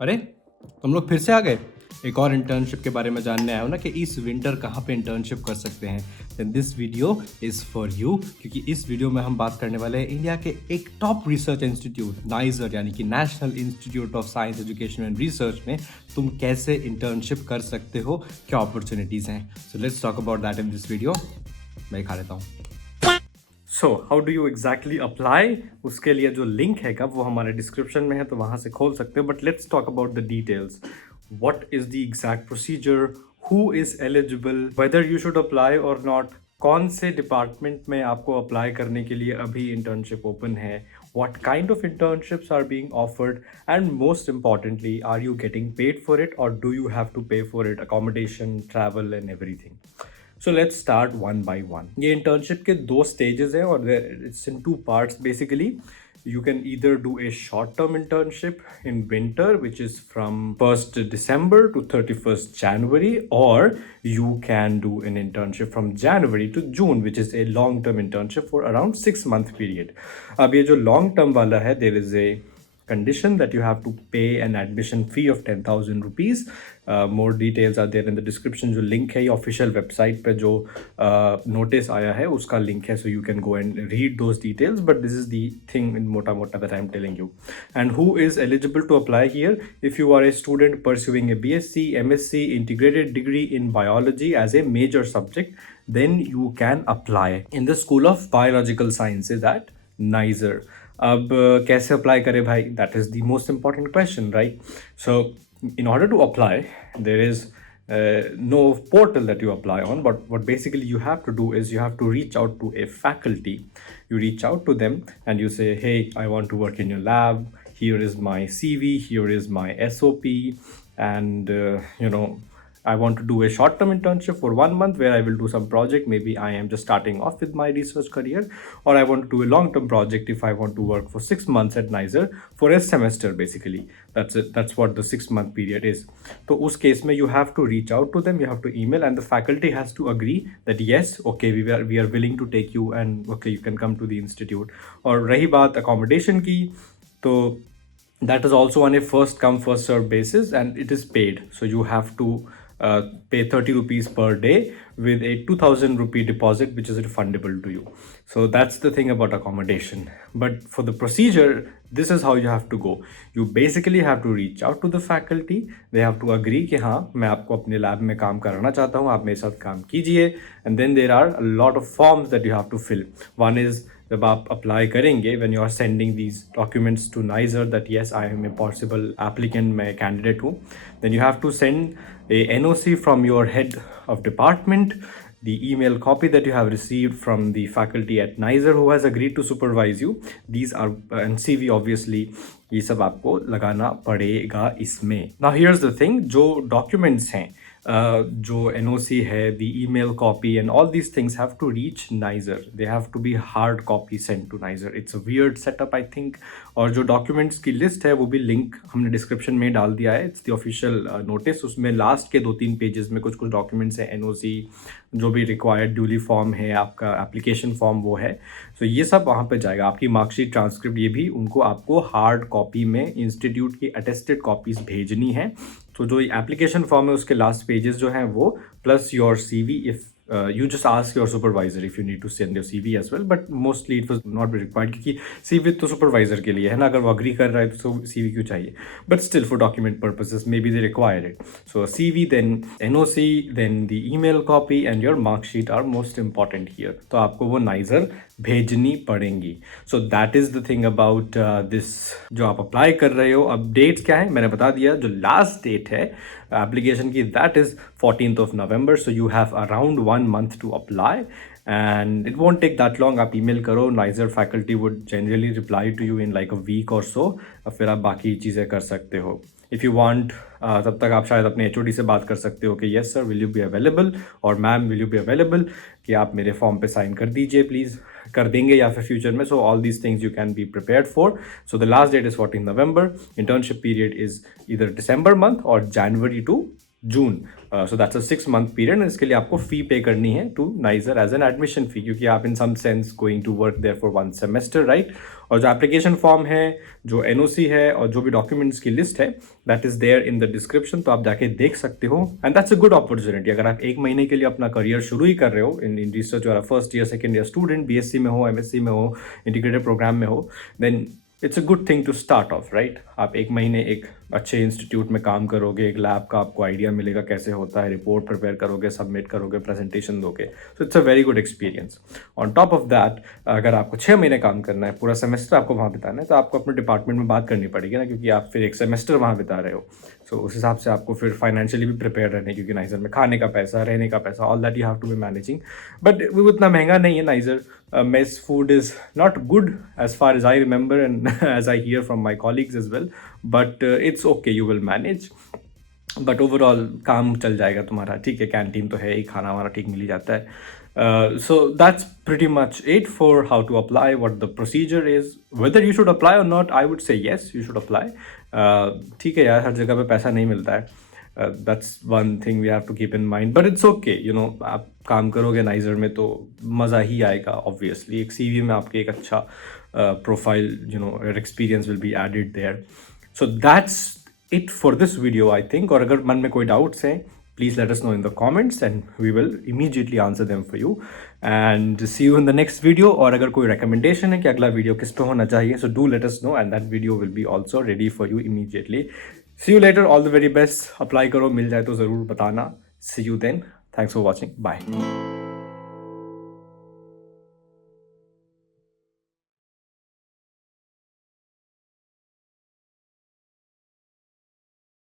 अरे तुम लोग फिर से आ गए। एक और इंटर्नशिप के बारे में जानने आए हो ना कि इस विंटर कहाँ पे इंटर्नशिप कर सकते हैं। Then this video is for you, क्योंकि इस वीडियो में हम बात करने वाले हैं इंडिया के एक टॉप रिसर्च इंस्टीट्यूट नाइजर यानी कि national institute of science education and research में तुम कैसे इंटर्नशिप कर सकते हो, क्या अपॉर्चुनिटीज़ हैं। So let's talk about that in this video. मैं खा लेता हूँ। So how do you exactly apply, उसके लिए जो लिंक है वो हमारे डिस्क्रिप्शन में है, तो वहाँ से खोल सकते हो। But let's talk about the details. What is the exact procedure, who is eligible, weather you should apply or not, कौन से डिपार्टमेंट में आपको अप्लाई करने के लिए अभी इंटर्नशिप ओपन है, what kind of internships are being offered, and most importantly, are you getting paid for it or do you have to pay for it, accommodation, travel and everything. So let's start one by one. ये internship के दो stages हैं और it's in two parts basically. You can either do a short-term internship in winter, which is from 1st December to 31st January, or you can do an internship from January to June, which is a long-term internship for around 6-month period. अब ये जो long-term वाला है, there is a condition that you have to pay an admission fee of 10,000 rupees. More details are there in the description. जो link है ये official website पे जो notice आया है उसका link है, so you can go and read those details. But this is the thing in mota mota that I'm telling you. And who is eligible to apply here? If you are a student pursuing a BSc, MSc, integrated degree in biology as a major subject, then you can apply in the School of Biological Sciences at NISER. अब कैसे apply करें भाई, that is the most important question, right. So in order to apply there is no portal that you apply on, but what basically you have to do is you have to reach out to a faculty. You reach out to them and you say, hey, I want to work in your lab, here is my CV, here is my SOP, and I want to do a short-term internship for 1 month where I will do some project. Maybe I am just starting off with my research career, or I want to do a long-term project if I want to work for 6 months at NISER for a semester. Basically, that's it. That's what the 6-month period is. So, उस case में you have to reach out to them. You have to email, and the faculty has to agree that yes, okay, we are willing to take you, and okay, you can come to the institute. और रही बात accommodation की, तो that is also on a first come first serve basis, and it is paid. So you have to pay 30 rupees per day with a 2,000 rupee deposit, which is refundable to you. So that's the thing about accommodation. But for the procedure, this is how you have to go. You basically have to reach out to the faculty. They have to agree कि हाँ मैं आपको अपने लैब में काम कराना चाहता हूँ, आप मेरे साथ काम कीजिए. And then there are a lot of forms that you have to fill. One is जब आप अप्लाई करेंगे, when you are sending these documents to NISER that yes, I am a possible applicant, मैं candidate हूँ, then you have to send a NOC from your head of department, the email copy that you have received from the faculty at NISER who has agreed to supervise you. These are and CV obviously, ये सब आपको लगाना पड़ेगा इसमें. Now here's the thing, जो documents हैं, जो NOC है, the email copy and all these things have to reach NISER. They have to be hard copy sent to NISER. It's a weird setup I think. और जो documents की list है वो भी link हमने description में डाल दिया है. It's the official notice. उसमें last के 2-3 pages में कुछ documents हैं, NOC जो भी required duly form है, आपका application form वो है. So ये सब वहाँ पे जाएगा. आपकी marksheet transcript ये भी उनको आपको hard copy में institute की attested copies भेजनी है. तो जो एप्लीकेशन फॉर्म है उसके लास्ट पेजेस जो हैं वो plus your CV if you just ask your supervisor if you need to send your CV as well, but mostly it was not be required क्योंकि CV तो supervisor के लिए है ना, अगर वो agree कर रहा है तो CV क्यों चाहिए, but still for document purposes maybe they require it. So CV, then NOC, then the email copy and your mark sheet are most important here. तो आपको वो NISER भेजनी पड़ेंगी. So that is the thing about this जो आप अप्लाई कर रहे हो. अब डेट्स क्या है मैंने बता दिया. जो लास्ट डेट है एप्लीकेशन की, that is 14th of November. So you have around 1 month to apply and it won't take that long. आप email करो, NISER faculty would generally reply to you in like a week or so. फिर आप बाकी चीज़ें कर सकते हो. If you want तब तक आप शायद अपने HOD से बात कर सकते हो कि yes sir will you be available, और ma'am will you be available, कि आप मेरे फॉर्म पे साइन कर दीजिए प्लीज़, कर देंगे या फिर फ्यूचर में. So all these things you can be prepared for. So the last date is 14 November. Internship period is इधर December month और January to June. So that's a 6 month period. इसके लिए आपको फ़ी पे करनी है to NISER as an admission fee, क्योंकि आप in some sense going to work there for 1 semester, right. और जो एप्लीकेशन फॉर्म है, जो एनओसी है और जो भी डॉक्यूमेंट्स की लिस्ट है, that is there in the description, तो आप जाके देख सकते हो। And that's a good opportunity. अगर आप 1 महीने के लिए अपना करियर शुरू ही कर रहे हो इन रिसर्च, और first year second year student, BSc में हो, एमएससी में हो, इंटीग्रेटेड प्रोग्राम में हो, then it's a good thing to start off, right. आप 1 महीने एक अच्छे इंस्टीट्यूट में काम करोगे, एक लैब का आपको आइडिया मिलेगा कैसे होता है, रिपोर्ट प्रिपेयर करोगे, सबमिट करोगे, प्रेजेंटेशन दोगे, so it's a very good experience. On top of that, अगर आपको 6 महीने काम करना है, पूरा सेमेस्टर आपको वहाँ बिताना है, तो आपको अपने डिपार्टमेंट में बात करनी पड़ेगी ना, क्योंकि आप फिर एक सेमेस्टर वहाँ बिता रहे हो। सो उस हिसाब से आपको फिर फाइनेंशियली भी प्रिपेयर रहने, क्योंकि नाइजर में खाने का पैसा, रहने का पैसा, all that you have to be managing. But वो उतना महंगा नहीं है नाइजर। Mess food is not good as far as I remember, and as I hear from my colleagues as well. But it's okay, you will manage. But overall काम चल जाएगा तुम्हारा, ठीक है। कैंटीन तो है ही, खाना हमारा ठीक मिल ही जाता है। So that's pretty much it for how to apply, what the procedure is, whether you should apply or not. I would say yes, you should apply. ठीक है यार, हर जगह पे पैसा नहीं मिलता है। That's one thing we have to keep in mind, but it's okay, you know. आप काम करोगे नाइजर में तो मज़ा ही आएगा ऑब्वियसली। एक सीवी में आपके एक अच्छा profile, you know, experience will be added there. So that's it for this video, I think। और अगर मन में कोई डाउट्स हैं, please let us know in the comments and we will immediately answer them for you. And see you in the next video. और अगर कोई रिकमेंडेशन है कि अगला वीडियो किस पे होना चाहिए, so do let us know and that video will be also ready for you immediately. See you later, all the very best. Apply करो, मिल जाए तो ज़रूर बताना। See you then, thanks for watching, bye.